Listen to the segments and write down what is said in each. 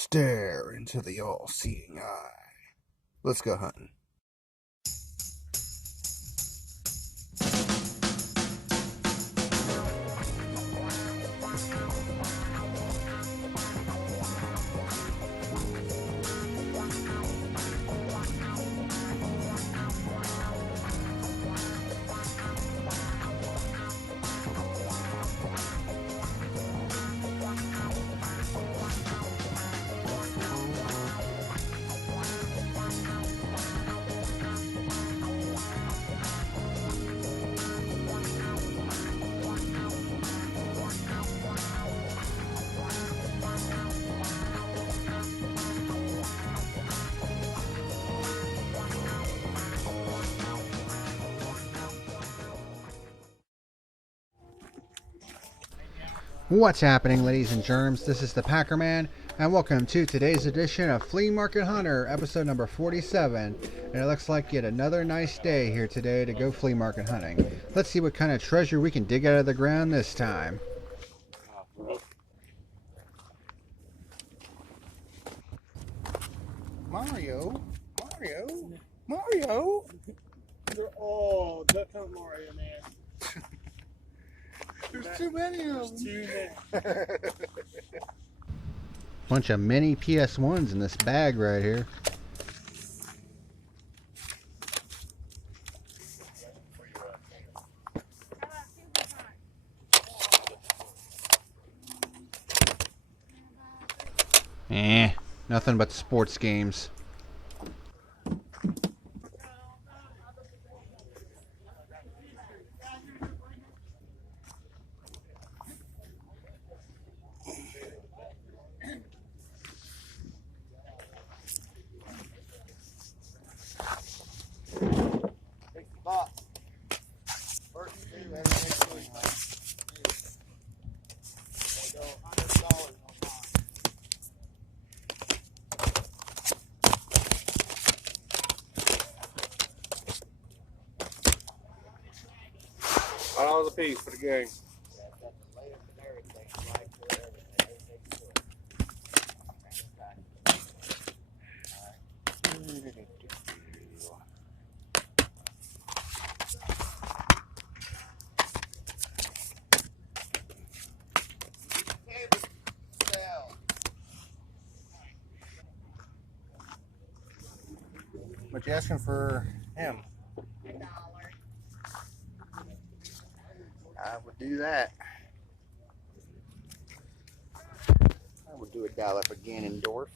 Stare into the all-seeing eye. Let's go hunting. What's happening, ladies and germs? This is the PackerMan, and welcome to today's edition of Flea Market Hunter, episode number 47. And it looks like yet another nice day here today to go flea market hunting. Let's see what kind of treasure we can dig out of the ground this time. Mario? They're all Duck Hunt Mario, man. There's too many of them. Too many. Bunch of mini PS1s in this bag right here. Nothing but sports games. $5 a piece for the game. What you asking for him? I would do that. I would do $1 for Ganondorf.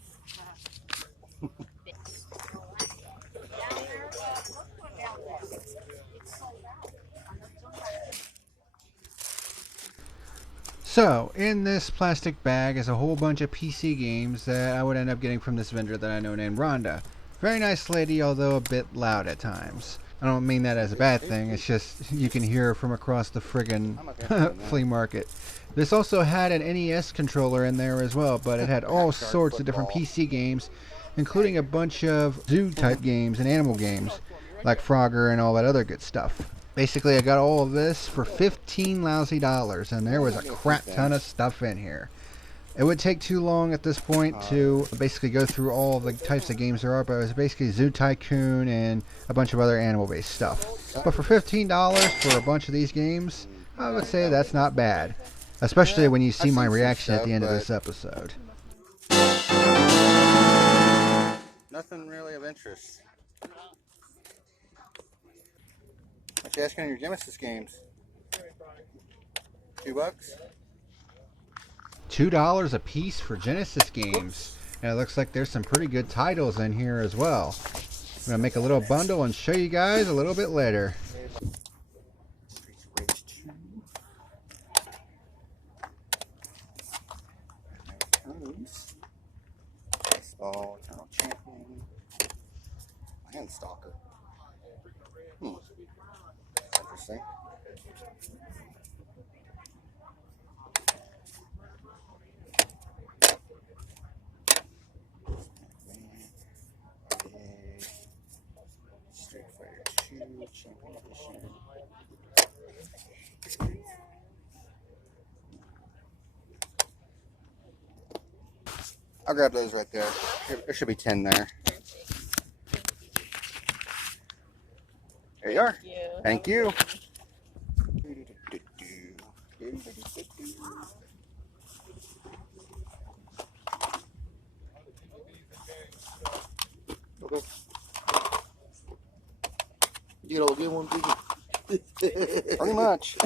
So, in this plastic bag is a whole bunch of PC games that I would end up getting from this vendor that I know named Rhonda. Very nice lady, although a bit loud at times. I don't mean that as a bad thing, it's just you can hear her from across the friggin' flea market. This also had an NES controller in there as well, but it had all sorts of different PC games, including a bunch of zoo-type games and animal games, like Frogger and all that other good stuff. Basically, I got all of this for $15 lousy, and there was a crap ton of stuff in here. It would take too long at this point to basically go through all the types of games there are, but it was basically Zoo Tycoon and a bunch of other animal-based stuff. But for $15 for a bunch of these games, I would say that's not bad, especially when you see my reaction at the end of this episode. Nothing really of interest. What you asking on your Genesis games? $2? $2 a piece for Genesis games. And it looks like there's some pretty good titles in here as well. I'm going to make a little bundle and show you guys a little bit later. Baseball, Eternal Champion, and Stalker. Interesting. Street Fighter 2 Champion Edition. I'll grab those right there. There should be 10 there. There you are. Thank you. Okay. You get all the good ones, Pretty much.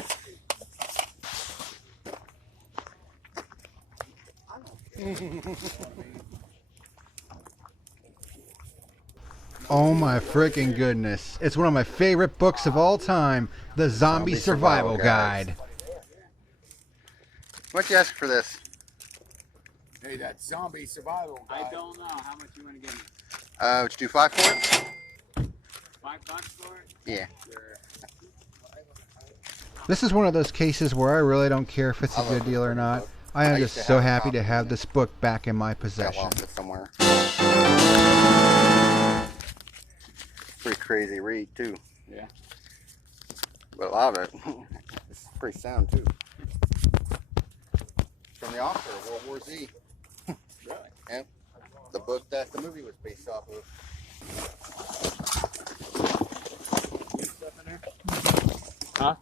Oh my freaking goodness. It's one of my favorite books of all time, The Zombie Survival Guide. What'd you ask for this? Hey, that zombie survival guy. I don't know. How much you want to give me? Would you do 5 for it? $5 for it? Yeah. Sure. This is one of those cases where I really don't care if it's a good deal or not. I am just so happy to have this book back in my possession. Somewhere. Pretty crazy read too. Yeah. But a lot of it, it's pretty sound too. From the author of World War Z. Really? Yep. The book that the movie was based off of. Stuff in there? Huh?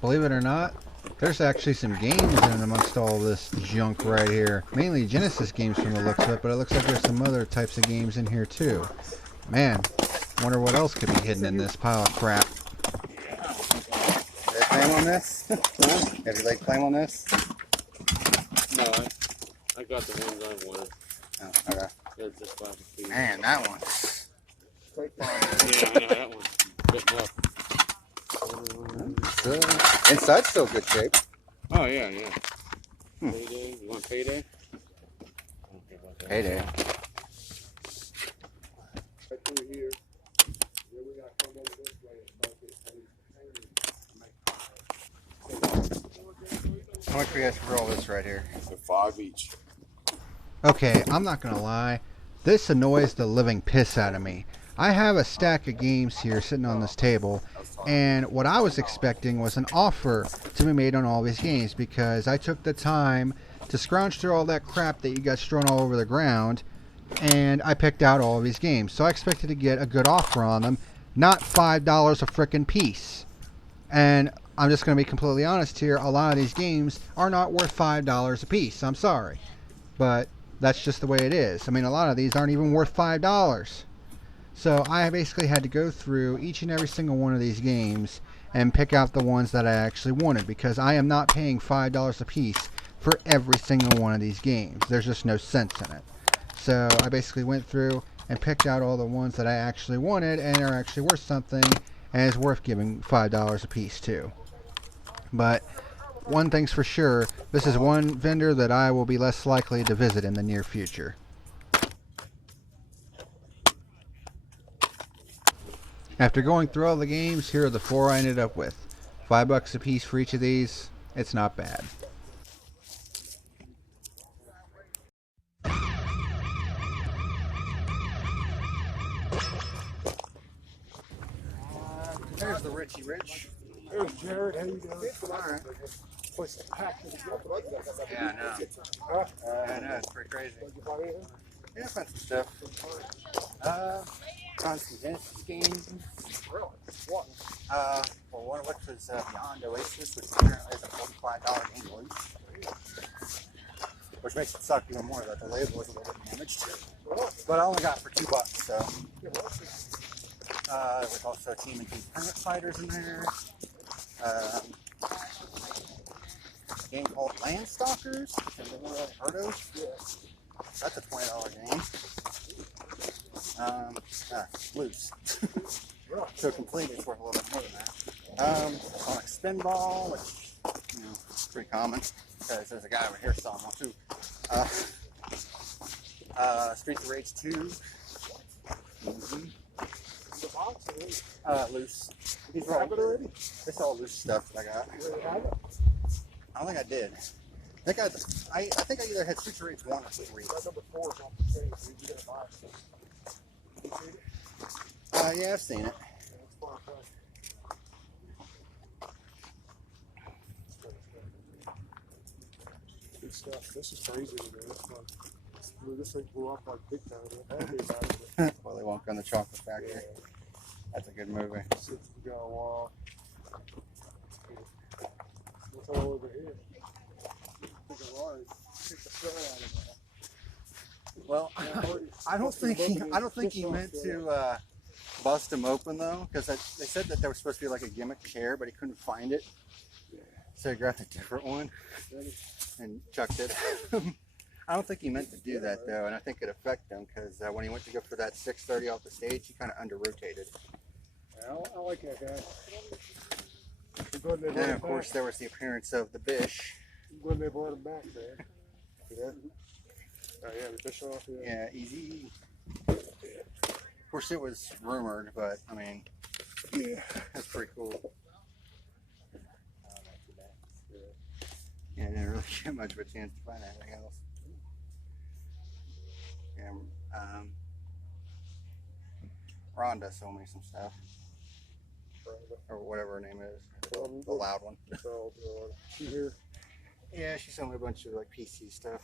Believe it or not, there's actually some games in amongst all this junk right here. Mainly Genesis games from the looks of it, but it looks like there's some other types of games in here too. Man, wonder what else could be hidden in this pile of crap. Did I claim on this? Have you laid claim on this? No, I got the ones I wanted. Oh, okay. They're just about to see. Man, that one. Yeah, I know that one's bitten up. Inside's still good shape. Oh, yeah, yeah. Payday? You want payday? I don't care about that. Payday. How much do you guys for all this right here? They're 5 each. Okay, I'm not gonna lie. This annoys the living piss out of me. I have a stack of games here sitting on this table, and what I was expecting was an offer to be made on all these games because I took the time to scrounge through all that crap that you got strewn all over the ground, and I picked out all of these games. So I expected to get a good offer on them, not $5 a frickin' piece. And I'm just going to be completely honest here, a lot of these games are not worth $5 a piece. I'm sorry. But that's just the way it is. I mean, a lot of these aren't even worth $5. So I basically had to go through each and every single one of these games and pick out the ones that I actually wanted because I am not paying $5 a piece for every single one of these games. There's just no sense in it. So I basically went through and picked out all the ones that I actually wanted and are actually worth something and is worth giving $5 a piece to. But one thing's for sure, this is one vendor that I will be less likely to visit in the near future. After going through all the games, here are the 4 I ended up with. $5 a piece for each of these. It's not bad. There's the Richie Rich. There's Jared. How you doing? Alright. Place to pack it. Yeah, I know. Huh? I know, it's pretty crazy. Did you find anything? Yeah, I found some stuff. Found some Genesis games. Really? What? Well, one of which was Beyond Oasis, which apparently is a $45 game loose. Which makes it suck even more that the label was a little bit damaged. But I only got it for $2, so. With also Team and Team Permit Fighters in there. A game called Landstalkers, which I've never really heard of. That's a $20 game. Loose. So complete, it's worth a little bit more than that. Sonic Spinball, which, you know, is pretty common because there's a guy over here selling one too. Streets of Rage 2. The box or loose? Loose. These Have it already? This all loose stuff that I got. You already have it? I don't think I did. I think I either had Streets of Rage 1 or 3. That number 4 is on the page. You get a box. You see it? Yeah, I've seen it. Yeah, it's far away. stuff. This is crazy, man. It's like, this thing blew up like big time. I'm happy about it. Willy Wonka and the Chocolate Factory. Yeah. That's a good movie. Since we got a while. What's all over here? Take a large. Take the sun out of that. Well, I don't think he meant to bust him open though, because they said that there was supposed to be like a gimmick chair, but he couldn't find it, so he grabbed a different one and chucked it. I don't think he meant to do that though, and I think it affected him because when he went to go for that 630 off the stage, he kind of under rotated. I like that guy. And then of course there was the appearance of the Bish. When they brought him back, man. Yeah. Oh yeah, the fish off. Yeah, easy. Of course, it was rumored, but I mean, yeah, that's pretty cool. Yeah, I didn't really get much of a chance to find anything else. Yeah, Rhonda sold me some stuff, or whatever her name is, the loud one. She here? Yeah, she sold me a bunch of like PC stuff.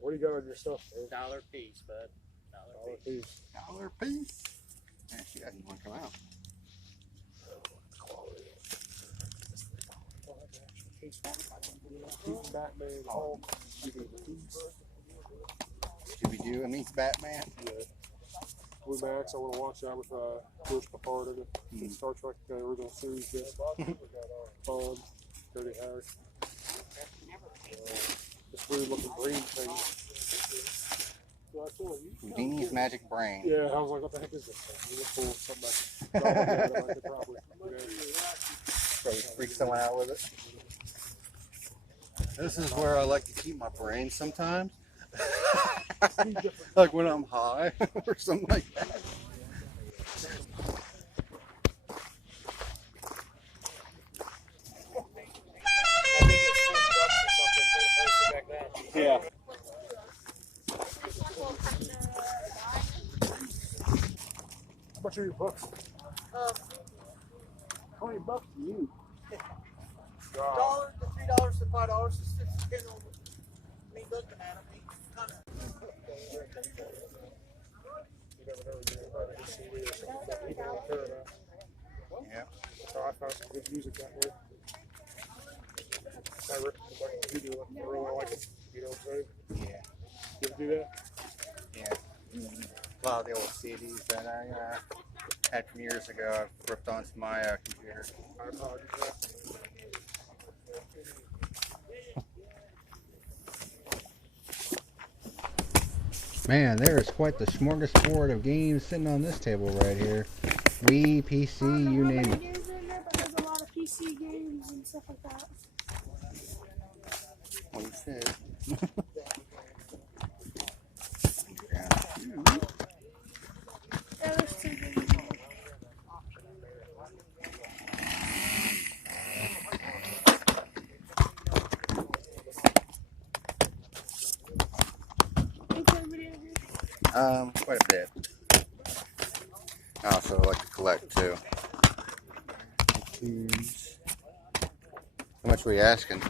What do you got on your stuff? $1 piece, bud. $1 piece. $1 piece. Yeah, she doesn't want to come out. Batman. Oh. Scooby-Doo. It means Batman. Yeah. Blue Max. I want to watch that with George Papard in it. Star Trek original series. Bond. Dirty Harry. This weird looking brain thing. Houdini's Magic Brain. Yeah, I was like, what the heck is this thing? You look cool. Something like that. Probably. Probably freak someone out with it. This is where I like to keep my brain sometimes. Like when I'm high or something like that. Yeah. How much are your books? $20 to you. $1 to $3 to $5. It's depending on me looking at them. Kind of. You never know. You might have a CD or something that people don't care about. Yeah. So I found some good music that way. I ripped the bucket you do. I really like it. You know what I'm saying? Yeah. You ever do that? Yeah. A lot of the old CDs that I had from years ago, I've ripped onto my computer. I apologize. Man, there is quite the smorgasbord of games sitting on this table right here. Wii, PC, you name it. Games in there, but there's a lot of PC games and stuff like that. What you said. Yeah, there's 2 games. You play video games? Quite a bit. I also like to collect too. How much were you asking?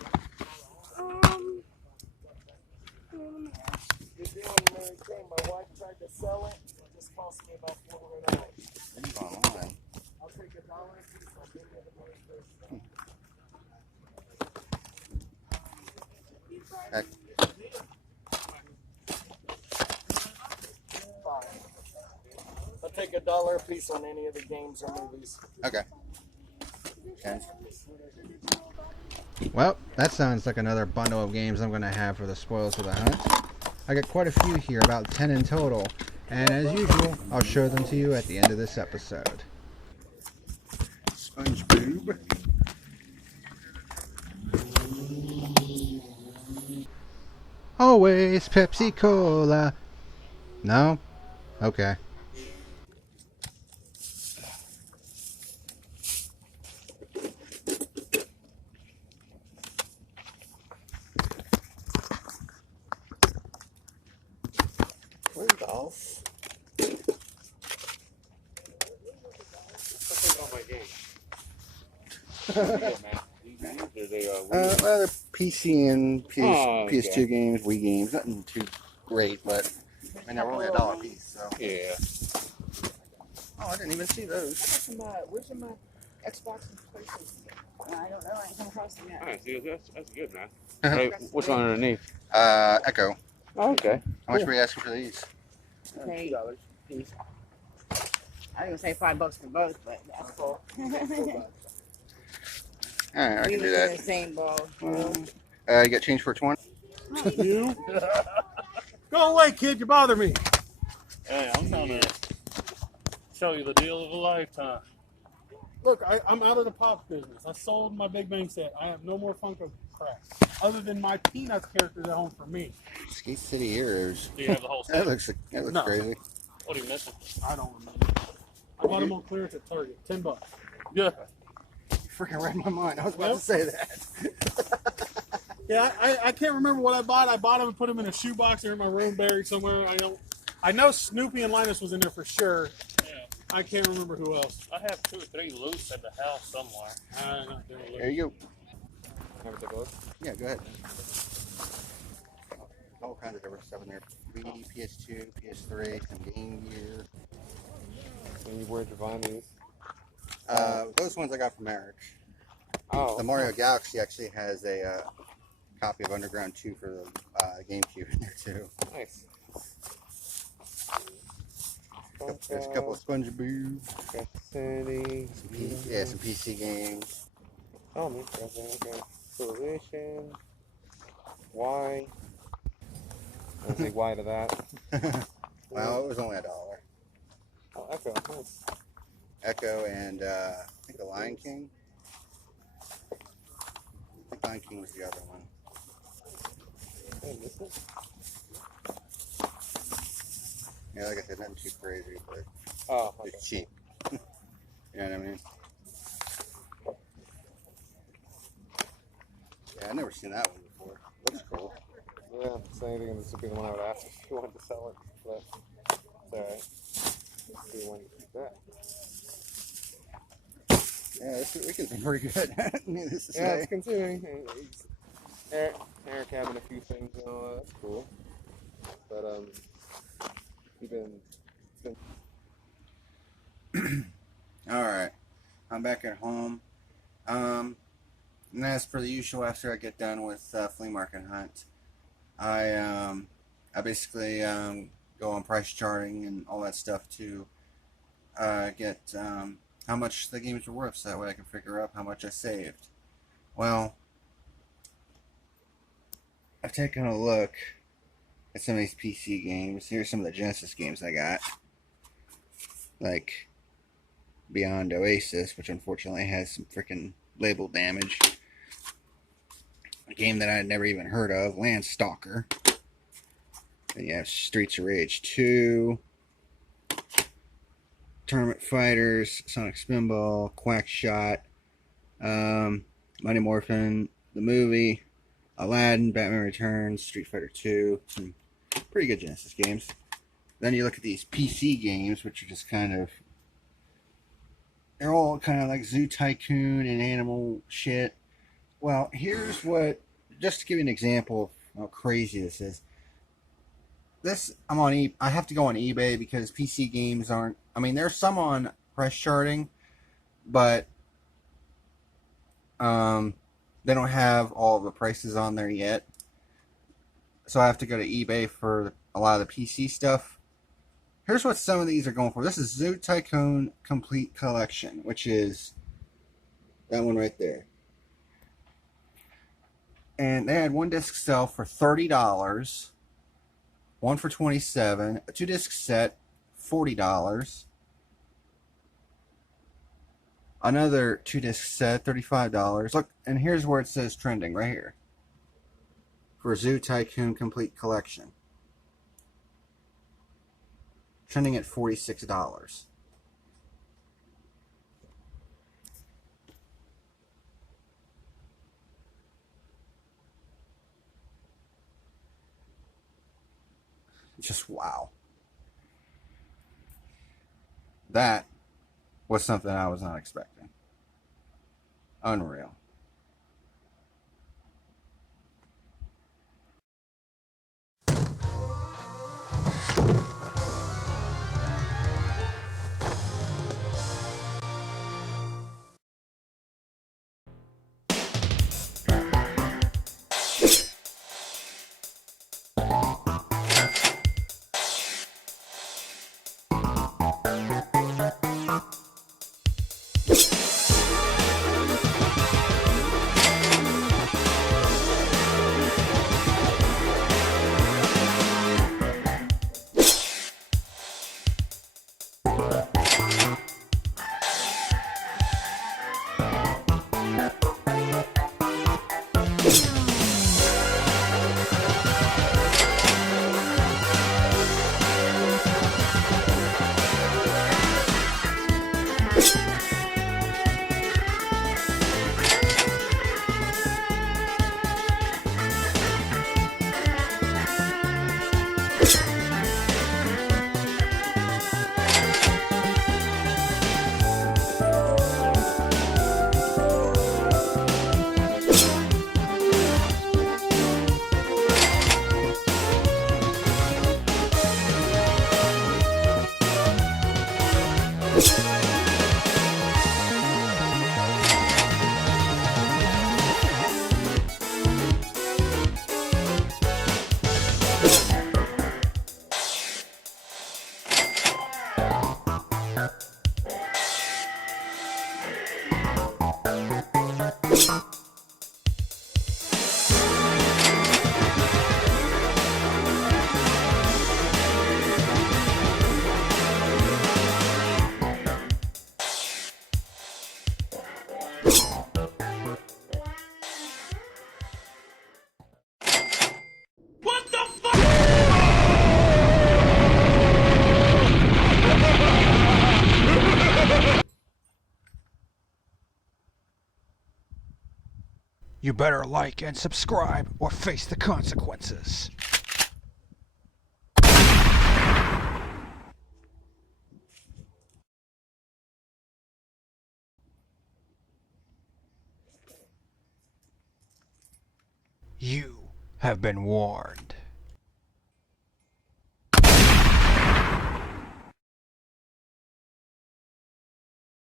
Let me ask. My wife tried to sell it. It just cost me about $400. It's online. I'll take $1 a piece. I'll give you the money first. I'll take $1 a piece on any of the games or movies. Okay. Okay. Well, that sounds like another bundle of games I'm going to have for the spoils for the hunt. I got quite a few here, about 10 in total, and as usual, I'll show them to you at the end of this episode. SpongeBob. Always Pepsi Cola. No? Okay. Rudolph. What's on my game? Well, they're PC and Okay. PS2 games, Wii games, nothing too great, but I mean, they're only $1 a piece, so. Yeah. Oh, I didn't even see those. Where's some Xbox and PlayStation? I don't know. I ain't come across them yet. Alright, see, that's good, man. Hey, what's on underneath? Echo. Oh, okay. How much were you asking for these? Okay. $2 piece. I was gonna say $5 for both, but that's cool. Alright, I We can do was in that. the same boat. You got change for 20? You? Go away, kid. You bother me. Hey, I'm trying to show you the deal of a lifetime. Look, I'm out of the pop business. I sold my Big Bang set. I have no more Funko crap. Other than my Peanuts characters at home for me. Skate City Heroes. Do you have the whole That set? looks No. crazy. What are you missing? I don't remember. I bought them on clearance at Target. $10. Yeah. You freaking read my mind. I was about to say that. Yeah, I can't remember what I bought. I bought them and put them in a shoebox. They're in my room buried somewhere. I know Snoopy and Linus was in there for sure. Yeah. I can't remember who else. I have 2 or 3 loose at the house somewhere. I'm not doing There you go. Have a take a look. Yeah, go ahead. All kinds of different stuff in there. Wii, PS2, PS3, some Game Gear. And where'd you find these? Those ones I got from Eric. Oh. The Mario Galaxy actually has a copy of Underground 2 for the GameCube in there too. Nice. There's a couple of SpongeBob. City. Some PC games. Oh, me. Okay. Civilization. Why? I'll say why to that. Well, it was only $1. Oh, Echo. Nice. Echo and I think the Lion King. I think Lion King was the other one. Did I miss it? Yeah, like I said, nothing too crazy, but Oh, okay. it's cheap. You know what I mean? Yeah, I've never seen that one before. Looks cool. Yeah, same thing. This would be the one I would ask if you wanted to sell it, but it's alright. Let's see when you keep that. Yeah, this weekend's been pretty good. Needless to Yeah, say. it's continuing. Eric having a few things and all that. That's cool. But he's been All right, I'm back at home. And as per the usual, after I get done with Flea Market Hunt, I basically go on price charting and all that stuff to get how much the games are worth, so that way I can figure out how much I saved. Well, I've taken a look at some of these PC games. Here's some of the Genesis games I got, like Beyond Oasis, which unfortunately has some freaking label damage. A game that I had never even heard of, Landstalker. Then you have Streets of Rage 2, Tournament Fighters, Sonic Spinball, Quackshot, Mighty Morphin, the movie, Aladdin, Batman Returns, Street Fighter 2, some pretty good Genesis games. Then you look at these PC games, which are just kind of, they're all kind of like Zoo Tycoon and Animal shit. Well, here's what, just to give you an example of how crazy this is. This, I have to go on eBay because PC games aren't, I mean, there's some on price charting, but they don't have all the prices on there yet. So I have to go to eBay for a lot of the PC stuff. Here's what some of these are going for. This is Zoo Tycoon Complete Collection, which is that one right there. And they had one disc sell for $30, one for $27, a 2-disc set, $40, another 2-disc set, $35. Look, and here's where it says trending right here for Zoo Tycoon Complete Collection, trending at $46. Just wow. That was something I was not expecting. Unreal. You better like and subscribe or face the consequences. You have been warned.